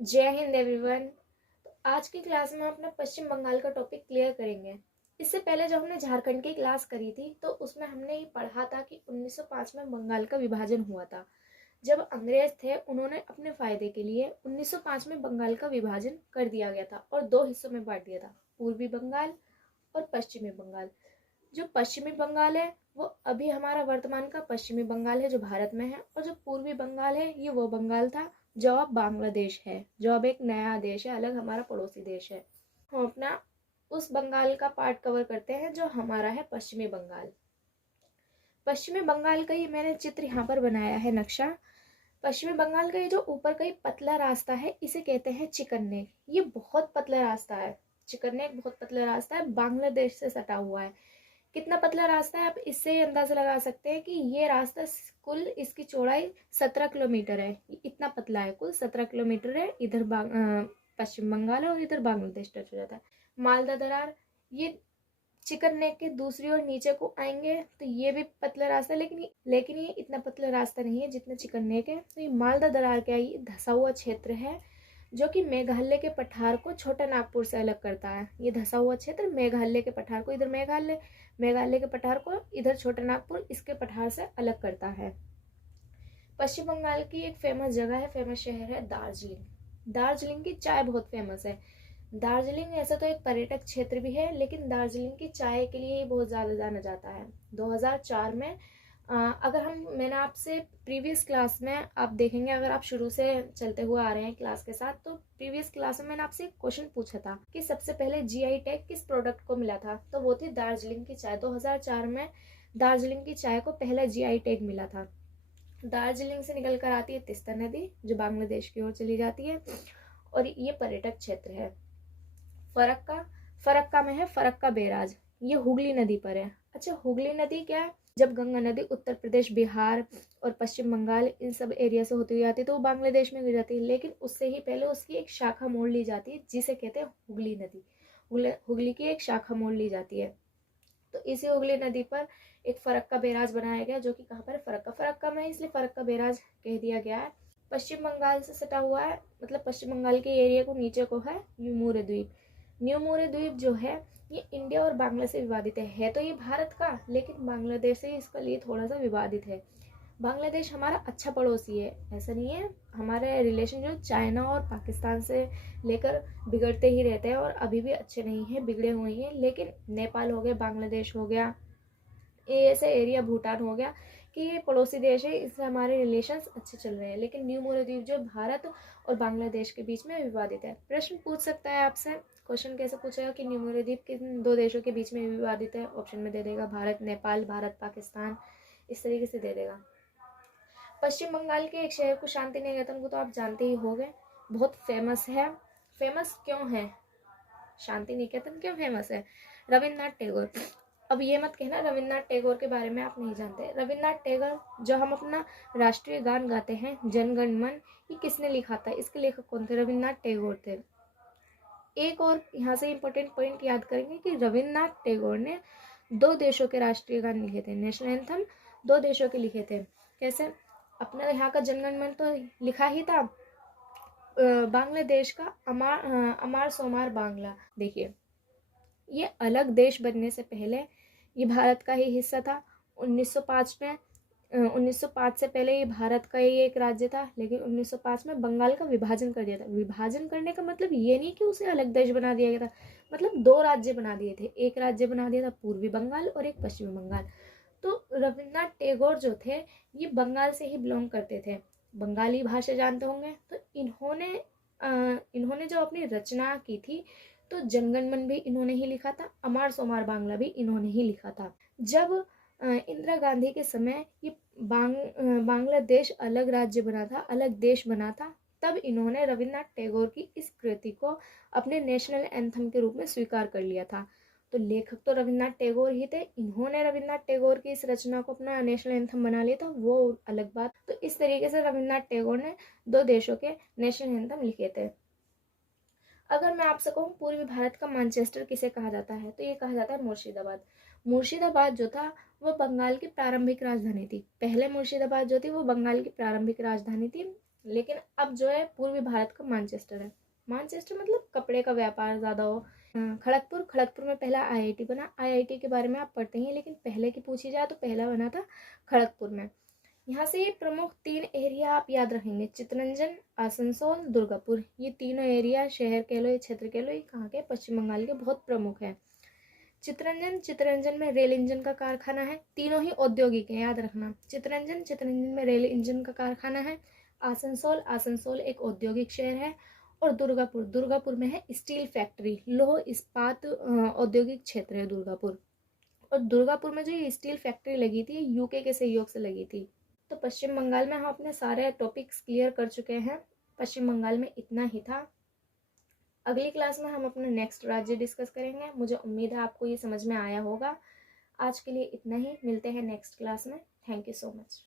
जय हिंद एवरीवन। तो आज की क्लास में हम अपना पश्चिम बंगाल का टॉपिक क्लियर करेंगे। इससे पहले जब हमने झारखंड की क्लास करी थी तो उसमें हमने ये पढ़ा था कि 1905 में बंगाल का विभाजन हुआ था। जब अंग्रेज थे उन्होंने अपने फायदे के लिए 1905 में बंगाल का विभाजन कर दिया गया था और दो हिस्सों में बांट दिया था, पूर्वी बंगाल और पश्चिमी बंगाल। जो पश्चिमी बंगाल है वो अभी हमारा वर्तमान का पश्चिमी बंगाल है जो भारत में है, और जो पूर्वी बंगाल है ये वो बंगाल था जो अब बांग्लादेश है, जो अब एक नया देश है, अलग हमारा पड़ोसी देश है। हम अपना उस बंगाल का पार्ट कवर करते हैं जो हमारा है पश्चिमी बंगाल। पश्चिमी बंगाल का ये मैंने चित्र यहाँ पर बनाया है, नक्शा। पश्चिमी बंगाल का ये जो ऊपर का ये पतला रास्ता है इसे कहते हैं चिकन नेक। ये बहुत पतला रास्ता है, चिकन नेक बहुत पतला रास्ता है, बांग्लादेश से सटा हुआ है। कितना पतला रास्ता है आप इससे अंदाजा लगा सकते हैं कि ये रास्ता कुल इसकी चौड़ाई 17 किलोमीटर है। इतना पतला है, कुल 17 किलोमीटर है। इधर पश्चिम बंगाल है और इधर बांग्लादेश टच हो जाता है। मालदा दरार, ये चिकन नेक के दूसरी ओर नीचे को आएंगे तो ये भी पतला रास्ता है, लेकिन ये इतना पतला रास्ता नहीं है जितना चिकन नेक है। तो ये मालदा दरार का ये धसा हुआ क्षेत्र है जो कि मेघालय के पठार को छोटा नागपुर से अलग करता है। ये धसा हुआ क्षेत्र मेघालय के पठार को, इधर मेघालय के पठार को, इधर छोटा नागपुर इसके पठार से अलग करता है। पश्चिम बंगाल की एक फेमस जगह है, फेमस शहर है दार्जिलिंग। दार्जिलिंग की चाय बहुत फेमस है। दार्जिलिंग ऐसा तो एक पर्यटक क्षेत्र भी है, लेकिन दार्जिलिंग की चाय के लिए बहुत ज़्यादा जाना जाता है। 2004 में मैंने आपसे प्रीवियस क्लास में आप देखेंगे, अगर आप शुरू से चलते हुए आ रहे हैं क्लास के साथ, तो प्रीवियस क्लास में मैंने आपसे एक क्वेश्चन पूछा था कि सबसे पहले जीआई टैग किस प्रोडक्ट को मिला था, तो वो थी दार्जिलिंग की चाय। 2004 में दार्जिलिंग की चाय को पहला जीआई टैग मिला था। दार्जिलिंग से निकल कर आती है तीस्ता नदी जो बांग्लादेश की ओर चली जाती है, और ये पर्यटक क्षेत्र है। फरक्का में है फरक्का बैराज, ये हुगली नदी पर है। अच्छा, हुगली नदी क्या है? जब गंगा नदी उत्तर प्रदेश, बिहार और पश्चिम बंगाल इन सब एरिया से होती हुई आती है तो वो बांग्लादेश में गिर जाती है, लेकिन उससे ही पहले उसकी एक शाखा मोड़ ली जाती है जिसे कहते हैं हुगली नदी। हुगली की एक शाखा मोड़ ली जाती है। तो इसी हुगली नदी पर एक फरक्का बैराज बनाया गया जो कि कहाँ पर है? फरक्का में, इसलिए फरक्का बैराज कह दिया गया है। पश्चिम बंगाल से सटा हुआ है, मतलब पश्चिम बंगाल के एरिया को नीचे को है न्यू द्वीप। न्यू द्वीप जो है ये इंडिया और बांग्ला से विवादित है तो ये भारत का, लेकिन बांग्लादेश से इसके लिए थोड़ा सा विवादित है। बांग्लादेश हमारा अच्छा पड़ोसी है, ऐसा नहीं है। हमारे रिलेशन जो चाइना और पाकिस्तान से लेकर बिगड़ते ही रहते हैं और अभी भी अच्छे नहीं हैं, बिगड़े हुए हैं। लेकिन नेपाल हो गया, बांग्लादेश हो गया, ये ऐसे एरिया, भूटान हो गया कि ये पड़ोसी देश है, इससे हमारे रिलेशंस अच्छे चल रहे हैं। लेकिन न्यू मोरेद्वीप जो भारत और बांग्लादेश के बीच में विवादित है। प्रश्न पूछ सकता है आपसे, क्वेश्चन कैसे पूछेगा कि न्यू मोरेद्वीप किन दो देशों के बीच में विवादित है? ऑप्शन में दे देगा भारत नेपाल, भारत पाकिस्तान, इस तरीके से दे देगा। पश्चिम बंगाल के एक शहर को, शांति निकेतन को तो आप जानते ही होंगे, बहुत फेमस है। फेमस क्यों है शांति निकेतन, क्यों फेमस है? रविन्द्रनाथ टैगोर। अब ये मत कहना रविन्द्रनाथ टैगोर के बारे में आप नहीं जानते। रविन्द्रनाथ टैगोर, जो हम अपना राष्ट्रीय गान गाते हैं जन गण मन, ये किसने लिखा था? इसके लेखक कौन थे? रविन्द्रनाथ टैगोर थे। एक और यहाँ से इम्पोर्टेंट पॉइंट याद करेंगे कि रविन्द्रनाथ टैगोर ने दो देशों के राष्ट्रीय गान लिखे थे, नेशनल एंथम दो देशों के लिखे थे। कैसे? अपना यहाँ का जनगण मन तो लिखा ही था, बांग्लादेश का अमार सोमार बांग्ला। देखिए, ये अलग देश बनने से पहले ये भारत का ही हिस्सा था। 1905 में 1905 से पहले ये भारत का ही एक राज्य था, लेकिन 1905 में बंगाल का विभाजन कर दिया था। विभाजन करने का मतलब ये नहीं कि उसे अलग देश बना दिया गया था, मतलब दो राज्य बना दिए थे। एक राज्य बना दिया था पूर्वी बंगाल और एक पश्चिमी बंगाल। तो रविन्द्रनाथ टैगोर जो थे ये बंगाल से ही बिलोंग करते थे, बंगाली भाषा जानते होंगे। तो इन्होंने जो अपनी रचना की थी तो जनगण मन भी इन्होंने ही लिखा था, अमार सोमार बांग्ला भी इन्होंने ही लिखा था। जब इंदिरा गांधी के समय ये बांग्लादेश अलग राज्य बना था, अलग देश बना था, तब इन्होंने रविन्द्रनाथ टैगोर की इस कृति को अपने नेशनल एंथम के रूप में स्वीकार कर लिया था। तो लेखक तो रविन्द्रनाथ टैगोर ही थे, इन्होंने रविन्द्रनाथ टैगोर की इस रचना को अपना नेशनल एंथम बना लिया था, वो अलग बात। तो इस तरीके से रविन्द्रनाथ टैगोर ने दो देशों के नेशनल एंथम लिखे थे। अगर मैं आपसे कहूँ पूर्वी भारत का मैनचेस्टर किसे कहा जाता है, तो ये कहा जाता है मुर्शिदाबाद। मुर्शिदाबाद जो था वो बंगाल की प्रारंभिक राजधानी थी। पहले मुर्शिदाबाद जो थी वो बंगाल की प्रारंभिक राजधानी थी। लेकिन अब जो है पूर्वी भारत का मानचेस्टर है। मानचेस्टर मतलब कपड़े का व्यापार ज़्यादा हो। खड़गपुर में पहला आईआईटी बना। आईआईटी के बारे में आप पढ़ते ही हैं, लेकिन पहले की पूछी जाए तो पहला बना था खड़गपुर में। यहाँ से प्रमुख 3 एरिया आप याद रखेंगे, चित्तरंजन, आसनसोल, दुर्गापुर। ये तीनों एरिया, शहर कह लो या क्षेत्र कह लो, ये कहाँ के, पश्चिम बंगाल के बहुत प्रमुख है। चित्तरंजन में रेल इंजन का कारखाना है। तीनों ही औद्योगिक है, याद रखना। चित्तरंजन में रेल इंजन का कारखाना है। आसनसोल एक औद्योगिक शहर है। और दुर्गापुर में है स्टील फैक्ट्री, लौह इस्पात औद्योगिक क्षेत्र है दुर्गापुर। और दुर्गापुर में जो ये स्टील फैक्ट्री लगी थी, यूके के सहयोग से लगी थी। तो पश्चिम बंगाल में हम अपने सारे टॉपिक्स क्लियर कर चुके हैं। पश्चिम बंगाल में इतना ही था। अगली क्लास में हम अपना नेक्स्ट राज्य डिस्कस करेंगे। मुझे उम्मीद है आपको ये समझ में आया होगा। आज के लिए इतना ही, मिलते हैं नेक्स्ट क्लास में। Thank you so much.